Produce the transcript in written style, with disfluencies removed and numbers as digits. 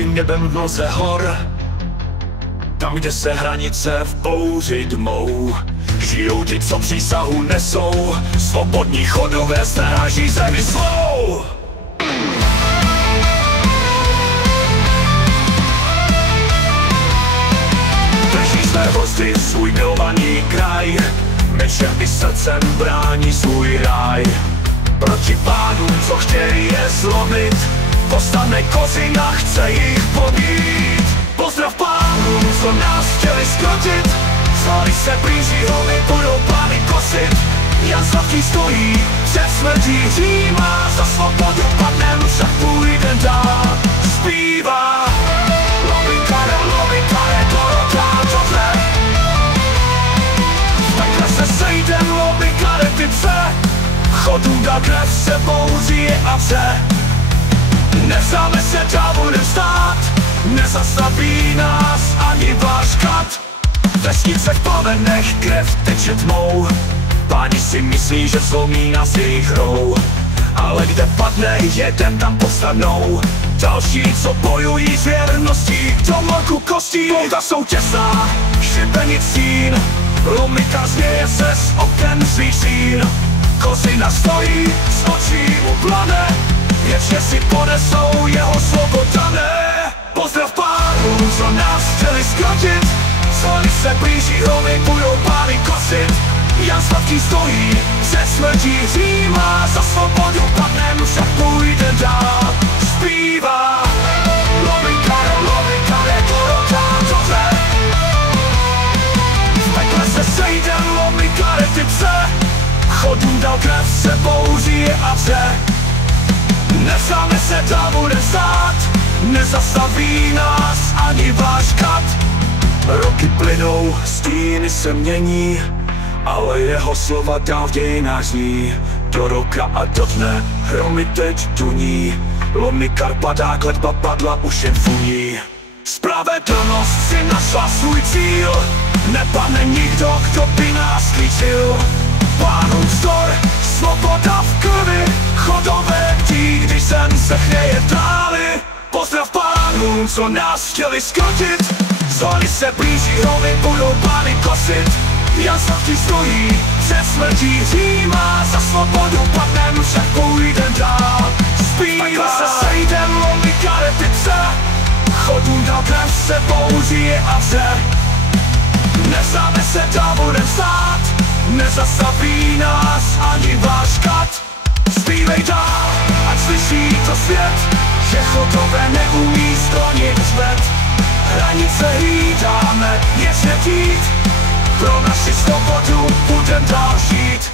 černým nebem v mlze hor. Tam, kde se hranice v bouři dmou, žijou ti, co přísahu nesou, svobodní chodové stráží zemi svou. Drží své hosty svůj milovaný kraj, mečem i srdcem brání svůj ráj. Proti pánům, co chtějí je zlomit, povstane Kozina, chce jich pobít. Pozdrav pánům, co nás chtěli zkrotit, zvali se blíží holy, budou plány kosit. Jan Slavký stojí před smrtí Říma, za svobodu padnem, však půjde dál. Zpívá Lominkare, Dorota, tohle. Takhle se sejdem, Lominkare, ty pse, chodů dal krev se bouří a vře. Nevzdáme se, dál budem stát, nezastaví nás ani váš kat. Vesnice v plamenech krev teče tmou, páni si myslí, že zlomí nás jejich hrou. Ale kde padne jeden, tam povstanou další, co bojují s věrností do mlku kostí. Pouta jsou těsná, šibenic stín, Lomika změje se z oken zvýšín. Kozina stojí, z očí mu plane, věčně si ponesou jeho svobodané. Pozdrav pánům, co nás chtěli zkrotit, zvali se blíží holy, budou pány kosit. Jan Slavký stojí před smrtí Říma, za svobodu padnem, však půjde dál. Zpívá Lominkare, Dorota, tohle. V pekle se sejdem, Lominkare, ty pse, chodům dal krev se bouří a vře. Nevzdáme se, dál budem stát, nezastaví nás ani váš kat. Roky plynou, stíny se mění, ale jeho slova dál v dějinách zní. Do roka a do dne hromy teď tuní, Lomikar padá, kletba padla, už jen funí. Spravedlnost si našla svůj cíl, nepadne nikdo, kdo by nás klíčil. Pánům vzdor, svoboda v krvi, chodové tí, když sen se chvěje trály. Pozdrav pánům, co nás chtěli zkrotit, zvali se blíží holy, budou pány kosit. Jan Slavký stojí před smrtí Říma, za svobodu padnem, však půjde dál. Zpívá se sejdem, Lominkare, ty pse, chodům dal krev se bouří a vře. Nevzdáme se, dál budem stát, nezastaví nás ani váš kat. Zpívej dál, ať slyší to svět, že chodové neumí sklonit hřbet. Hranice hlídáme, věčně dít, pro naši svobodu budem dál žít.